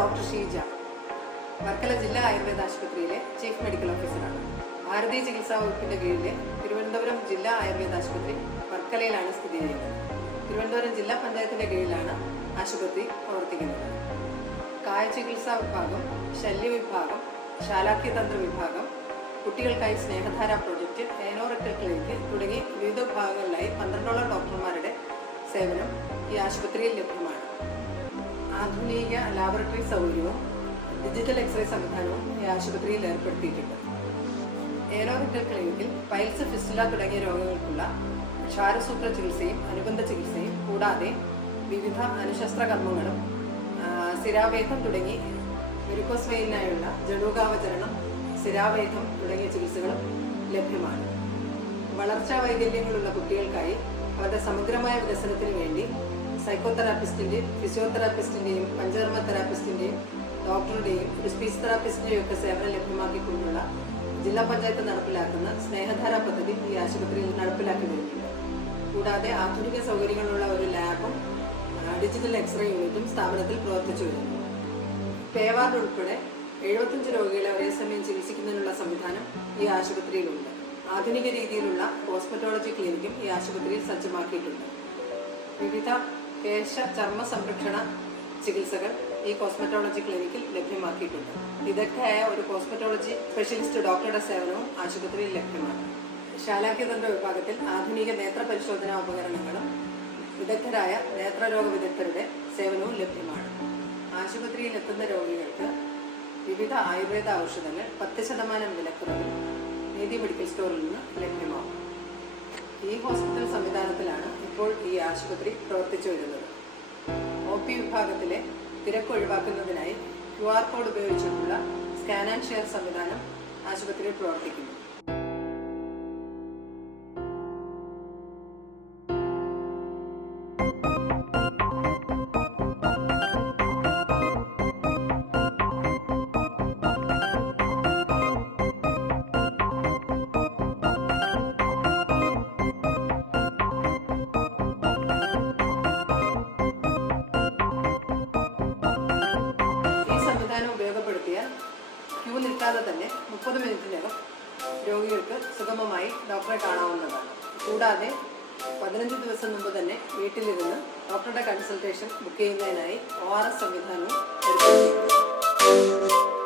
Doctor Sheeja, Varkala ജില്ലാ ആയുർവേദ ആശുപത്രിയിലെ chief medical ഓഫീസറാണ്. ഭാരതീയ ചികിത്സാ വകുപ്പിന്റെ കീഴിലെ തിരുവനന്തപുരം ജില്ലാ ആയുർവേദ ആശുപത്രി വർക്കലയിലാണ് സ്ഥിതി ചെയ്യുന്നത്. തിരുവനന്തപുരം ജില്ലാ പഞ്ചായത്തിന്റെ കീഴിലാണ് ആശുപത്രി പ്രവർത്തിക്കുന്നത്. കായ ചികിത്സാ വിഭാഗം, ശല്യ വിഭാഗം, ശാലാക്യതന്ത്ര വിഭാഗം, കുട്ടികൾക്കായി സ്നേഹധാര പ്രോജക്റ്റ്, ഏനോറെക്ടൽ ക്ലിനിക്ക് തുടങ്ങി വിവിധ വിഭാഗങ്ങളിലായി 12ഓളം ഡോക്ടർമാരുടെ സേവനം ഈ ആശുപത്രിയിൽ ലഭ്യമാണ്. ആധുനിക ലാബറട്ടറി സൗകര്യവും ഡിജിറ്റൽ എക്സ്റേ സംവിധാനവും ഈ ആശുപത്രിയിൽ ഏർപ്പെടുത്തിയിട്ടുണ്ട്. ഏനോറെക്ടൽ ക്ലിനിക്കിൽ പൈൽസ്, ഫിസ്റ്റുല തുടങ്ങിയ രോഗങ്ങൾക്കുള്ള ക്ഷാരസൂത്ര ചികിത്സയും അനുബന്ധ ചികിത്സയും കൂടാതെ വിവിധ അനുശസ്ത്ര കർമ്മങ്ങളും സിരാവേദം തുടങ്ങി വെരിക്കോസ് വെയിനായുള്ള ജഡൂകാവചരണം, സിരാവേദം തുടങ്ങിയ ചികിത്സകളും ലഭ്യമാണ്. വളർച്ചാ വൈകല്യങ്ങളുള്ള കുട്ടികൾക്കായി അവരുടെ സമഗ്രമായ വികസനത്തിന് വേണ്ടി സൈക്കോതെറാപ്പിസ്റ്റിൻ്റെയും ഫിസിയോതെറാപ്പിസ്റ്റിൻ്റെയും പഞ്ചകർമ്മ തെറാപ്പിസ്റ്റിൻ്റെയും ഡോക്ടറുടെയും ഒരു സ്പീച്ച് തെറാപ്പിസ്റ്റിൻ്റെയും ഒക്കെ സേവനം ലഭ്യമാക്കിക്കൊണ്ടുള്ള ജില്ലാ പഞ്ചായത്ത് നടപ്പിലാക്കുന്ന സ്നേഹധാര പദ്ധതി ഈ ആശുപത്രിയിൽ നടപ്പിലാക്കി വരുന്നുണ്ട്. കൂടാതെ ആധുനിക സൗകര്യങ്ങളുള്ള ഒരു ലാബും ഡിജിറ്റൽ എക്സ്റേ യൂണിറ്റും സ്ഥാപനത്തിൽ പ്രവർത്തിച്ചു വരുന്നു. പേവാർഡ് ഉൾപ്പെടെ 75 രോഗികളെ ഒരേ സമയം ചികിത്സിക്കുന്നതിനുള്ള സംവിധാനം ഈ ആശുപത്രിയിലുണ്ട്. ആധുനിക രീതിയിലുള്ള കോസ്മെറ്റോളജി ക്ലിനിക്കും ഈ ആശുപത്രിയിൽ സജ്ജമാക്കിയിട്ടുണ്ട്. വിവിധ കേശ ചർമ്മ സംരക്ഷണ ചികിത്സകൾ ഈ കോസ്മെറ്റോളജി ക്ലിനിക്കിൽ ലഭ്യമാക്കിയിട്ടുണ്ട്. വിദഗ്ധയായ ഒരു കോസ്മെറ്റോളജി സ്പെഷ്യലിസ്റ്റ് ഡോക്ടറുടെ സേവനവും ആശുപത്രിയിൽ ലഭ്യമാണ്. ശാലാക്യതന്ത്ര വിഭാഗത്തിൽ ആധുനിക നേത്ര പരിശോധനാ ഉപകരണങ്ങളും വിദഗ്ധരായ നേത്രരോഗ വിദഗ്ധരുടെ സേവനവും ലഭ്യമാണ്. ആശുപത്രിയിൽ എത്തുന്ന രോഗികൾക്ക് വിവിധ ആയുർവേദ ഔഷധങ്ങൾ 10% വിലക്കുറവിൽ നീതി മെഡിക്കൽ സ്റ്റോറിൽ നിന്ന് ലഭ്യമാകും. ഈ ഹോസ്പിറ്റൽ സംവിധാനത്തിലാണ് ഇപ്പോൾ ഈ ആശുപത്രി പ്രവർത്തിച്ചു വരുന്നത്. OP വിഭാഗത്തിലെ തിരക്ക് ഒഴിവാക്കുന്നതിനായി QR കോഡ് ഉപയോഗിച്ചിട്ടുള്ള സ്കാൻ ആൻഡ് ഷെയർ സംവിധാനം ആശുപത്രിയിൽ പ്രവർത്തിക്കുന്നു. ഉപയോഗപ്പെടുത്തിയാൽ ക്യൂ നിൽക്കാതെ തന്നെ 30 മിനിറ്റിനകം രോഗികൾക്ക് സുഗമമായി ഡോക്ടറെ കാണാവുന്നതാണ്. കൂടാതെ 15 ദിവസം മുമ്പ് തന്നെ വീട്ടിലിരുന്ന് ഡോക്ടറുടെ കൺസൾട്ടേഷൻ ബുക്ക് ചെയ്യുന്നതിനായി ORS സംവിധാനവും ഏർപ്പെടുത്തിയിട്ടുണ്ട്.